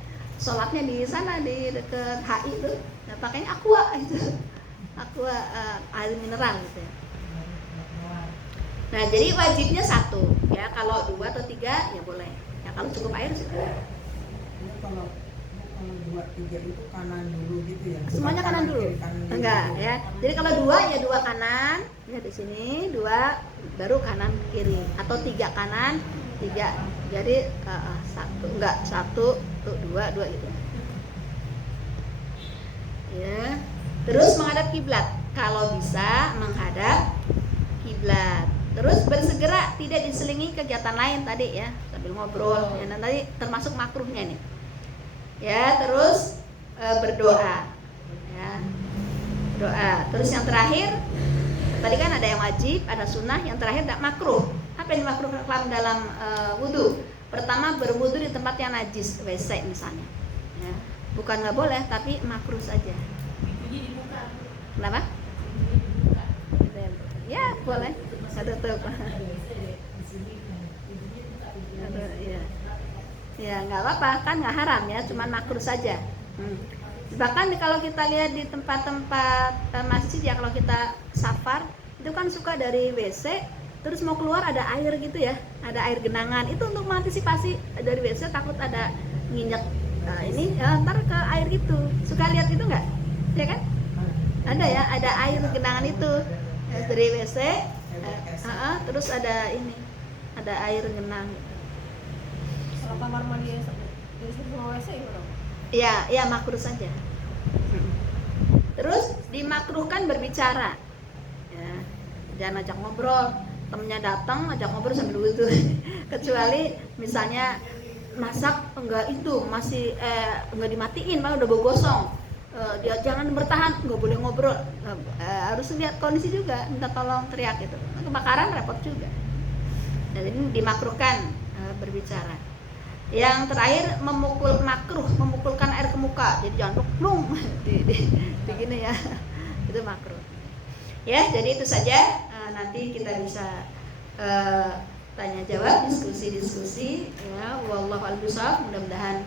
sholatnya di sana di dekat HI itu, nah, pakainya aqua itu, aqua air mineral gitu ya. Nah jadi wajibnya 1 ya, kalau 2 atau 3 ya boleh, ya kalau cukup air sih. Kalau 2, 3 itu kanan dulu gitu ya? Semuanya kanan dulu? Enggak ya. Jadi kalau 2 ya 2 kanan, ya di sini 2 baru kanan kiri, atau 3 kanan 3. Jadi 1 enggak 1 tuh 2 gitu. Ya. Terus menghadap kiblat. Kalau bisa menghadap kiblat. Terus bersegera tidak diselingi kegiatan lain tadi ya, sambil ngobrol. Ya, nanti termasuk makruhnya nih. Ya, terus berdoa, ya, doa. Terus yang terakhir, tadi kan ada yang wajib, ada sunnah, yang terakhir tidak makruh. Apa yang dimakruhkan dalam wudhu? Pertama, berwudhu di tempat yang najis, WC misalnya. Ya. Bukan nggak boleh, tapi makruh saja. Kenapa? Ya, boleh. Ada tuh. Ya. Ya nggak apa-apa, kan nggak haram ya, cuman makruh saja. Bahkan kalau kita lihat di tempat-tempat masjid ya, kalau kita safar itu kan suka dari WC terus mau keluar ada air gitu ya, ada air genangan, itu untuk mengantisipasi dari WC takut ada nginjek ini ya, ntar ke air itu. Suka lihat itu nggak? Ya kan? Ada ya, ada air genangan itu dari WC, terus ada ini, ada air genang. Kamar mandi semua WC ya? Ya makruh saja. Terus dimakruhkan berbicara, ya, jangan ajak ngobrol, temennya datang ajak ngobrol sambil wudhu. Kecuali misalnya masak enggak itu masih enggak dimatiin, malah udah bau gosong, dia jangan bertahan, nggak boleh ngobrol, harus lihat kondisi juga, minta tolong, teriak gitu, kebakaran repot juga. Jadi dimakruhkan berbicara. Yang terakhir memukulkan air ke muka, jadi jangan plung begini ya, itu makruh. Ya, jadi itu saja. Nanti kita bisa tanya jawab, diskusi ya. Wallahu a'lam bishawab. Mudah-mudahan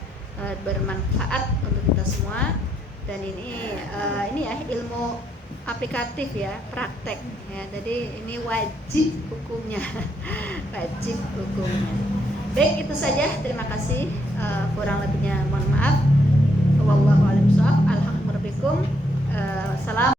bermanfaat untuk kita semua. Dan ini ya ilmu aplikatif ya, praktek ya. Jadi ini wajib hukumnya. Wajib hukumnya. Baik, itu saja. Terima kasih. Kurang lebih